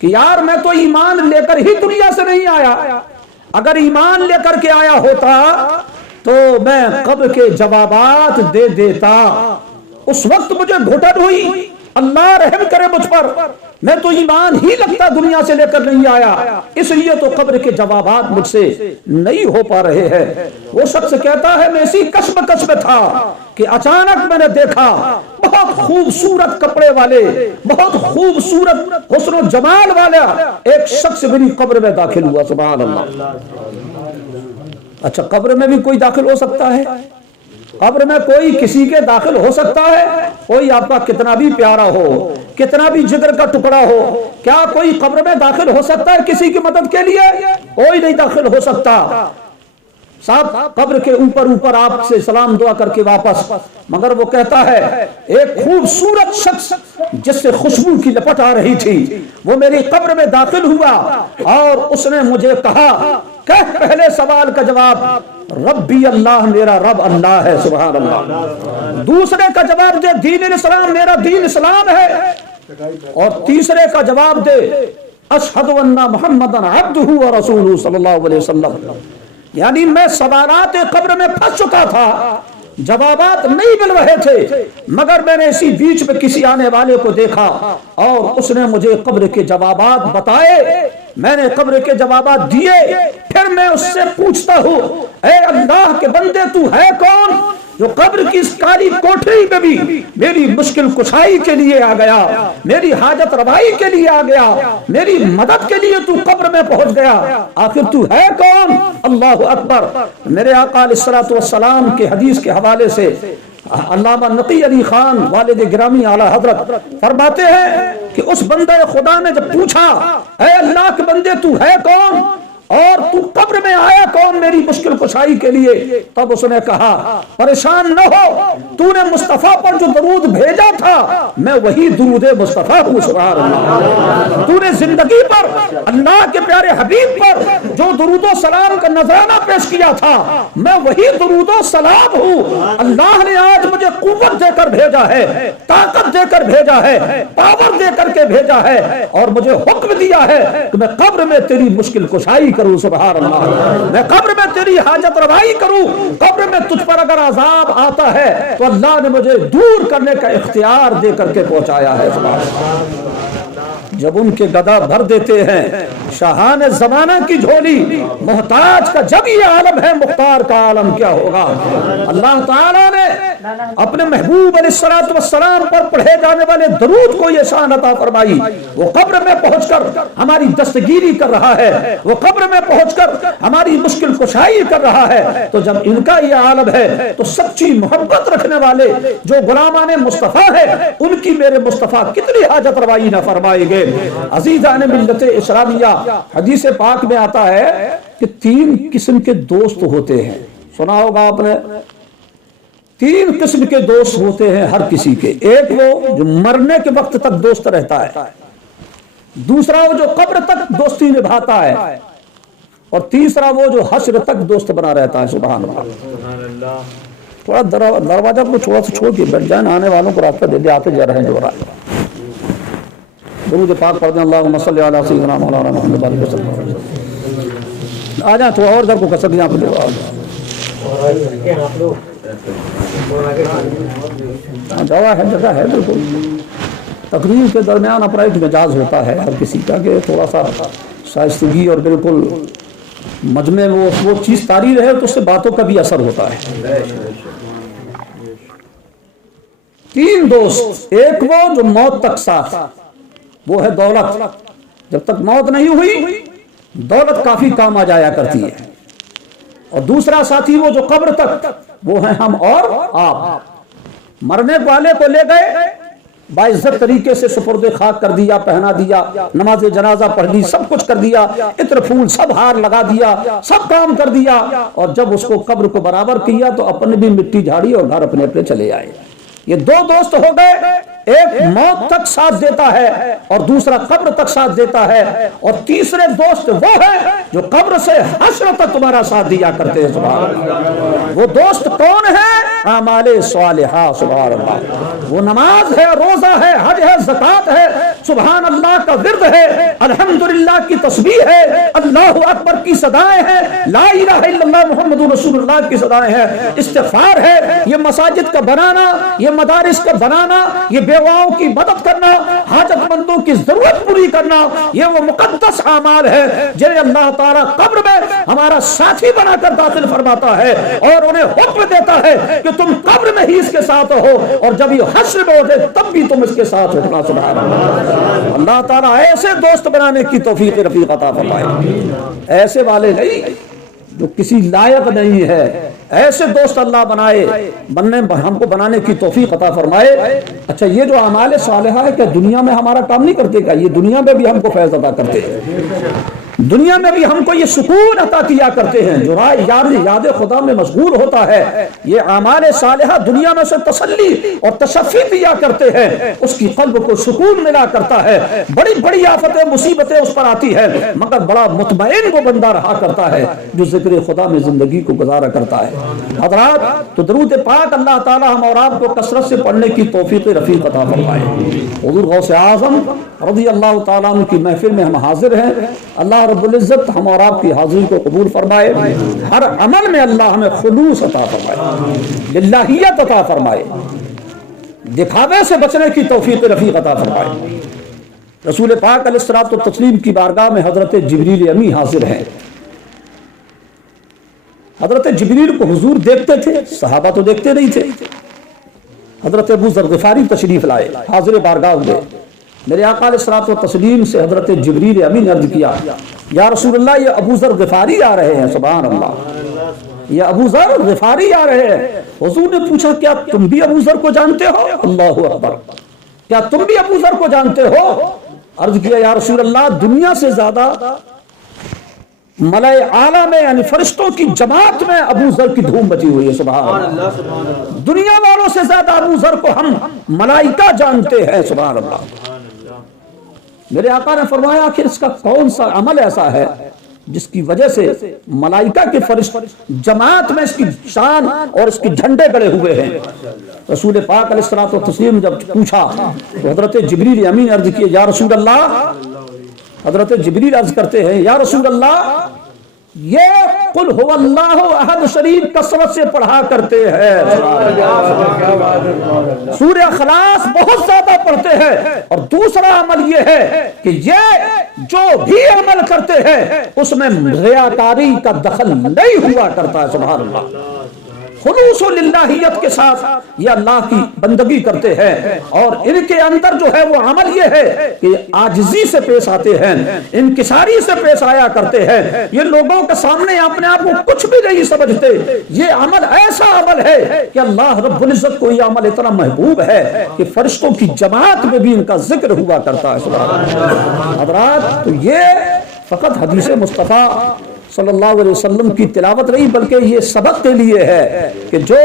کہ یار میں تو ایمان لے کر ہی دنیا سے نہیں آیا، اگر ایمان لے کر کے آیا ہوتا تو میں قبر کے جوابات دے دیتا۔ اس وقت مجھے گھٹن ہوئی، اللہ رحم کرے مجھ پر، میں تو ایمان ہی لگتا دنیا سے لے کر نہیں آیا، اس لیے تو قبر کے جوابات مجھ سے نہیں ہو پا رہے ہیں۔ وہ شخص کہتا ہے میں اسی کشمکش میں تھا کہ اچانک میں نے دیکھا بہت خوبصورت کپڑے والے، بہت خوبصورت حسن و جمال والا ایک شخص میری قبر میں داخل ہوا۔ سبحان اللہ۔ اچھا، قبر میں بھی کوئی داخل ہو سکتا ہے؟ قبر میں کوئی کسی کے داخل ہو سکتا ہے؟ کوئی آپ کا کتنا بھی پیارا ہو، کتنا بھی جگر کا ٹکڑا ہو، کیا کوئی قبر میں داخل ہو سکتا ہے کسی کی مدد کے لیے؟ کوئی نہیں داخل ہو سکتا۔ صاحب قبر کے اوپر آپ سے سلام دعا کر کے واپس، مگر وہ کہتا ہے ایک خوبصورت شخص جس سے خوشبو کی لپٹ آ رہی تھی وہ میری قبر میں داخل ہوا اور اس نے مجھے کہا کہ پہلے سوال کا جواب ربی اللہ، میرا رب اللہ ہے۔ سبحان اللہ۔ دوسرے کا جواب دے دین اسلام، میرا دین اسلام ہے۔ اور تیسرے کا جواب دے اشہد ان محمد عبدہ ورسولہ صلی اللہ علیہ وسلم۔ یعنی میں سوالات قبر میں پھنس چکا تھا، جوابات نہیں مل رہے تھے، مگر میں نے اسی بیچ میں کسی آنے والے کو دیکھا اور اس نے مجھے قبر کے جوابات بتائے، میں نے قبر کے جوابات دیے۔ پھر میں اس سے پوچھتا ہوں اے اللہ کے بندے تو ہے کون جو قبر کی اس کالی کوٹری میں بھی میری مشکل کشائی کے لیے آ گیا، میری حاجت روائی کے لیے آ گیا، میری مدد کے لیے تو قبر میں پہنچ گیا، آخر تو ہے کون؟ اللہ اکبر۔ میرے آقا علیہ الصلوۃ والسلام کے حدیث کے حوالے سے علامہ نقی علی خان والد گرامی اعلی حضرت فرماتے ہیں کہ اس بندے خدا نے جب پوچھا اے اللہ کے بندے تو ہے کون اور تو قبر میں آیا کون میری مشکل کشائی کے لیے، تب اس نے کہا پریشان نہ ہو، تو نے مصطفیٰ پر جو درود بھیجا تھا میں وہی درود مصطفیٰ ہوں۔ سبحان اللہ۔ تو نے زندگی پر اللہ کے پیارے حبیب پر جو درود و سلام کا نذرانہ پیش کیا تھا میں وہی درود و سلام ہوں۔ اللہ نے آج مجھے قوت دے کر بھیجا ہے، طاقت دے کر بھیجا ہے، پاور دے کر کے بھیجا ہے اور مجھے حکم دیا ہے کہ میں قبر میں تیری مشکل کشائی کروں۔ سبحان اللہ۔ میں قبر میں تیری حاجت روائی کروں، قبر میں تجھ پر اگر عذاب آتا ہے تو اللہ نے مجھے دور کرنے کا اختیار دے کر کے پہنچایا ہے۔ سبحان اللہ۔ جب ان کے گدا بھر دیتے ہیں شاہان زمانہ کی جھولی، محتاج کا جب یہ عالم ہے مختار کا عالم کیا ہوگا۔ اللہ تعالیٰ نے اپنے محبوب علیہ الصلوۃ والسلام پر پڑھے جانے والے درود کو یہ شان عطا فرمائی۔ وہ قبر میں پہنچ کر ہماری دستگیری کر رہا ہے، وہ قبر میں پہنچ کر ہماری مشکل کشائی کر رہا ہے۔ تو جب ان کا یہ عالم ہے تو سچی محبت رکھنے والے جو غلامان مصطفیٰ ہیں ان کی میرے مصطفیٰ کتنی حاجت روائی نہ فرمائے گے۔ عزیزان ملت اسلامیہ، حدیث پاک میں آتا ہے کہ 3 قسم کے دوست ہوتے ہیں، سنا ہوگا آپ نے، 3 قسم کے دوست ہوتے ہیں ہر کسی کے۔ ایک وہ جو مرنے کے وقت تک دوست رہتا ہے، دوسرا وہ جو قبر تک دوستی نبھاتا ہے، اور تیسرا وہ جو حشر تک دوست بنا رہتا ہے۔ سبحان اللہ۔ تھوڑا دروازہ کو تھوڑا سا چھوڑ کے بیٹھ جائیں، آنے والوں کو راستہ دے دے، آتے جا رہے ہیں جو رہا۔ درود پاک پڑھ دیں اللہم صلی علی سیدنا مولانا محمد علیہ وسلم۔ آ جائیں تھوڑا اور در کو کسر دیں آپ لوگ۔ جگہ ہے، جگہ ہے بالکل۔ تقریر کے درمیان اپنا ایک مزاج ہوتا ہے ہر کسی کا کہ تھوڑا سا شائستگی اور بالکل مجمع میں وہ چیز طاری رہے تو اس سے باتوں کا بھی اثر ہوتا ہے۔ 3 دوست، ایک وہ جو موت تک ساتھ، وہ ہے دولت، جب تک موت نہیں ہوئی دولت کافی کام آ جایا کرتی ہے، اور دوسرا ساتھی وہ جو قبر تک، وہ ہیں ہم اور آپ۔ مرنے والے کو لے گئے، باعزت طریقے سے سپرد خاک کر دیا، پہنا دیا، نماز جنازہ پڑھ لی، سب کچھ کر دیا، عطر پھول سب ہار لگا دیا، سب کام کر دیا، اور جب اس کو قبر کو برابر کیا تو اپنے بھی مٹی جھاڑی اور گھر اپنے اپنے چلے آئے۔ یہ 2 دوست ہو گئے، ایک موت تک ساتھ دیتا ہے اور دوسرا قبر تک ساتھ دیتا ہے، اور تیسرے دوست وہ ہے جو قبر سے حشر تک تمہارا ساتھ دیا کرتے ہیں۔ سبحان اللہ۔ وہ دوست کون ہے؟ اعمال صالحہ۔ سبحان اللہ۔ وہ نماز ہے، روزہ ہے، حج ہے، زکات ہے، سبحان اللہ کا ورد ہے، الحمدللہ کی تسبیح ہے، اللہ اکبر کی صدائیں ہیں، لا الہ الا اللہ محمد رسول اللہ کی صدائیں ہیں، استغفار ہے، یہ مساجد کا بنانا، یہ مدارس کا بنانا، یہ بیواؤں کی مدد کرنا، حاجت مندوں کی ضرورت پوری کرنا، یہ وہ مقدس اعمال ہے جنہیں اللہ تعالیٰ قبر میں ہمارا ساتھی بنا کر داخل فرماتا ہے اور انہیں حکم دیتا ہے کہ تم قبر میں ہی اس کے ساتھ ہو، اور جب یہ حشر میں ہوتے تب بھی تم اس کے ساتھ اٹھنا۔ سبحان اللہ۔ اللہ تعالیٰ ایسے دوست بنانے کی توفیق رفیق عطا فرمائے، ایسے والے نہیں جو کسی لائق نہیں ہے، ایسے دوست اللہ ہم کو بنانے کی توفیق عطا فرمائے۔ اچھا، یہ جو اعمال صالحہ ہے کیا دنیا میں ہمارا کام نہیں کرتے؟ کیا یہ دنیا میں بھی ہم کو فیض عطا کرتے ہیں؟ دنیا میں بھی ہم کو یہ سکون عطا کیا کرتے ہیں؟ جو یاد خدا میں مشغول ہوتا ہے، یہ اعمال صالحہ دنیا میں سے تسلی اور تشفی دیا کرتے ہیں، اس کی قلب کو سکون ملا کرتا ہے، بڑی بڑی آفتیں مصیبتیں اس پر آتی ہے مگر بڑا مطمئن وہ بندہ رہا کرتا ہے جو ذکر خدا میں زندگی کو گزارا کرتا ہے۔ حضرات، تو درود پاک اللہ تعالی ہم اور آپ کو کثرت سے پڑھنے کی توفیق رفیق عطا فرمائے۔ حضور غوث اعظم رضی اللہ تعالیٰ عنہ کی محفل میں ہم حاضر ہیں، اللہ رب العزت ہم اور آپ کی حاضری کو قبول فرمائے، ہر عمل میں اللہ ہمیں خلوص عطا فرمائے، للہیت عطا فرمائے، دکھاوے سے بچنے کی توفیق رفیق عطا فرمائے۔ رسول پاک علیہ الصلوۃ والتسلیم کی بارگاہ میں حضرت جبریل امی حاضر ہیں۔ حضرت جبریل کو حضور دیکھتے تھے، صحابہ تو دیکھتے نہیں تھے۔ حضرت ابو ذر غفاری تشریف لائے، حاضر بارگاہ ہوئے، میرے آقا علیہ الصلوۃ والتسلیم سے حضرت جبریل امی نے عرض کیا، یا رسول اللہ یہ ابو ذر غفاری آ رہے ہیں۔ سبحان اللہ، یہ ابو ذر غفاری آ رہے ہیں۔ حضور نے پوچھا کیا تم بھی ابو ذر کو جانتے ہو؟ اللہ اکبر، کیا تم بھی ابو ذر کو جانتے ہو؟ عرض کیا یا رسول اللہ دنیا سے زیادہ ملائے اعلیٰ میں یعنی فرشتوں کی جماعت میں ابو ذر کی دھوم مچی ہوئی ہے۔ سبحان اللہ، دنیا والوں سے زیادہ ابو ذر کو ہم ملائکہ جانتے ہیں۔ سبحان اللہ۔ میرے آقا نے فرمایا آخر اس کا کون سا عمل ایسا ہے جس کی وجہ سے ملائکہ کے فرشتے جماعت میں اس کی شان اور اس کے جھنڈے گڑے ہوئے ہیں؟ رسول پاک علیہ الصلوۃ والتسلیم جب پوچھا تو حضرت جبریل امین عرض کیے یا رسول اللہ، حضرت جبریل عرض کرتے ہیں یا رسول اللہ یہ قل هو اللہ احد شریف کثرت سے پڑھا کرتے ہیں، سورہ اخلاص بہت زیادہ پڑھتے ہیں، اور دوسرا عمل یہ ہے کہ یہ جو بھی عمل کرتے ہیں اس میں ریاکاری کا دخل نہیں ہوا کرتا ہے۔ سبحان اللہ، خلوص و للہیت کے ساتھ یہ اللہ کی بندگی کرتے ہیں، اور ان کے اندر جو ہے وہ عمل یہ ہے کہ عاجزی سے پیش آتے ہیں، انکساری سے پیش آیا کرتے ہیں، یہ لوگوں کے سامنے اپنے آپ کو کچھ بھی نہیں سمجھتے۔ یہ عمل ایسا عمل ہے کہ اللہ رب العزت کو یہ عمل اتنا محبوب ہے کہ فرشتوں کی جماعت میں بھی ان کا ذکر ہوا کرتا ہے۔ سبحان اللہ۔ حضرات، تو یہ فقط حدیث مصطفیٰ صلی اللہ علیہ وسلم کی تلاوت نہیں بلکہ یہ سبق کے لیے ہے کہ جو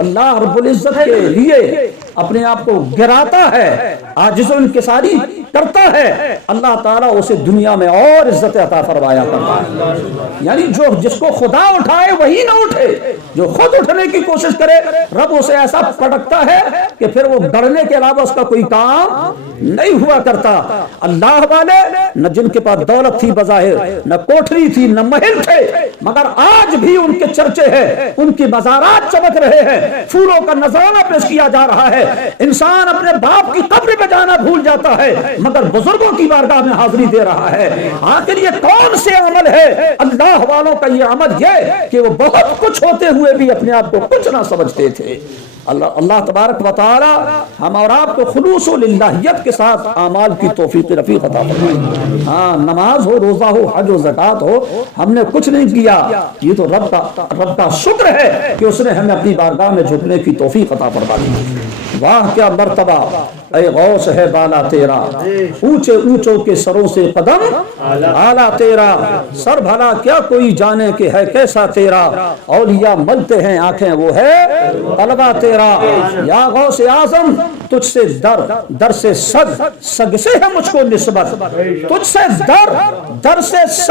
اللہ رب العزت کے لیے اپنے آپ کو گراتا ہے، عاجز و انکساری کرتا ہے، اللہ تعالیٰ اسے دنیا میں اور عزت عطا فرمایا کرتا ہے۔ یعنی جو جس کو خدا اٹھائے وہی نہ اٹھے، جو خود اٹھنے کی کوشش کرے رب اسے ایسا پٹکتا ہے کہ پھر وہ ڈرنے کے علاوہ اس کا کوئی کام نہیں ہوا کرتا۔ اللہ والے نہ جن کے پاس دولت تھی بظاہر، نہ کوٹھری تھی، نہ محل تھے، مگر آج بھی ان کے چرچے ہیں، ان کی مزارات چمک رہے ہیں، پھولوں کا نذرانہ پیش کیا جا رہا ہے۔ انسان اپنے باپ کی قبر پہ جانا بھول جاتا ہے مگر بزرگوں کی بارگاہ میں حاضری دے رہا ہے۔ آخر یہ کون سے عمل ہے؟ اللہ والوں کا یہ عمل یہ کہ وہ بہت کچھ ہوتے ہوئے بھی اپنے آپ کو کچھ نہ سمجھتے تھے۔ اللہ تبارک و تعالی ہم اور آپ کو خلوص و للہیت کے ساتھ اعمال کی توفیق رفیق عطا فرمائے۔ ہاں، نماز ہو، روزہ ہو، حج و زکات ہو، ہم نے کچھ نہیں کیا، یہ تو رب کا شکر ہے کہ اس نے ہمیں اپنی بارگاہ میں جھکنے کی توفیق عطا فرما دی۔ واہ کیا مرتبہ اے غوث ہے بالا تیرا، اونچے اونچوں کے سروں سے قدم اعلیٰ تیرا، سر بھلا کیا کوئی جانے کہ ہے کیسا تیرا، اولیاء ملتے ہیں آنکھیں وہ ہے طلبہ تیرا۔ تیرا، یا غوث اعظم تجھ سے در سے سگ سے ہے مجھ کو نسبت، تجھ سے در سے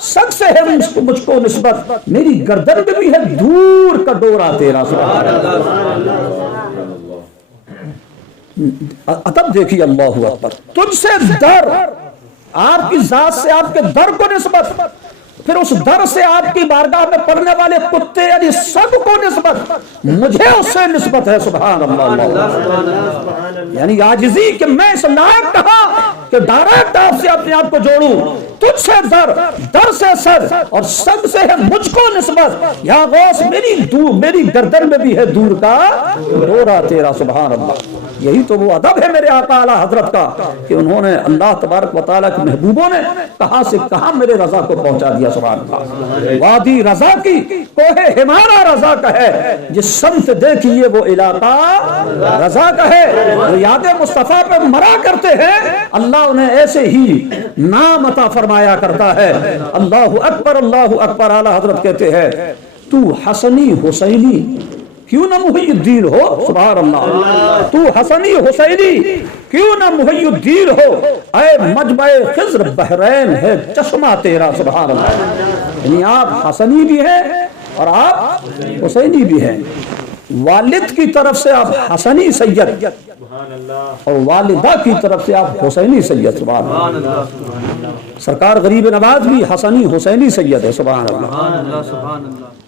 سگ سے ہے مجھ کو نسبت، میری گردن میں بھی ہے دور کا ڈورا تیرا۔ سبحان اللہ۔ ادب دیکھیے، اللہ اکبر، تجھ سے در، آپ کی ذات سے آپ کے در کو نسبت، پھر اس در سے آپ کی بارگاہ میں پڑھنے والے کتے یعنی سب کو نسبت، مجھے اس سے نسبت ہے۔ سبحان اللہ۔ یعنی عاجزی کہ میں اس لائق کہا کہ ڈائریکٹ آپ سے اپنے آپ کو جوڑوں، تجھ سے در سے سگ اور سگ سے ہے مجھ کو نسبت، یا غوث میری گردن میں بھی ہے دور کا ڈورا تیرا۔ سبحان اللہ۔ یہی تو وہ ادب ہے میرے آقا اعلیٰ حضرت کا کہ انہوں نے اللہ تبارک و تعالیٰ کے محبوبوں نے کہاں سے کہاں میرے رضا کو پہنچا دیا۔ سبحان اللہ۔ وادی رضا کی کوہ ہمارا رضا کا ہے، جس سمت دیکھیے وہ علاقہ رضا کا ہے۔ وہ یاد مصطفیٰ پہ مرا کرتے ہیں، اللہ انہیں ایسے ہی نام عطا فرمایا کرتا ہے۔ اللہ اکبر اعلیٰ حضرت کہتے ہیں تو حسنی حسینی کیوں نہ محی الدین ہو۔ سبحان اللہ۔ تو حسنی حسینی کیوں نہ محی الدین ہو، اے مجمع خضر بحرین ہے چشمہ تیرا۔ سبحان اللہ۔ یعنی آپ حسنی بھی ہیں اور آپ حسینی بھی ہیں، والد کی طرف سے آپ حسنی سید اور والدہ کی طرف سے آپ حسینی سید۔ سبحان اللہ۔ سرکار غریب نواز بھی حسنی حسینی سید ہے۔ سبحان اللہ۔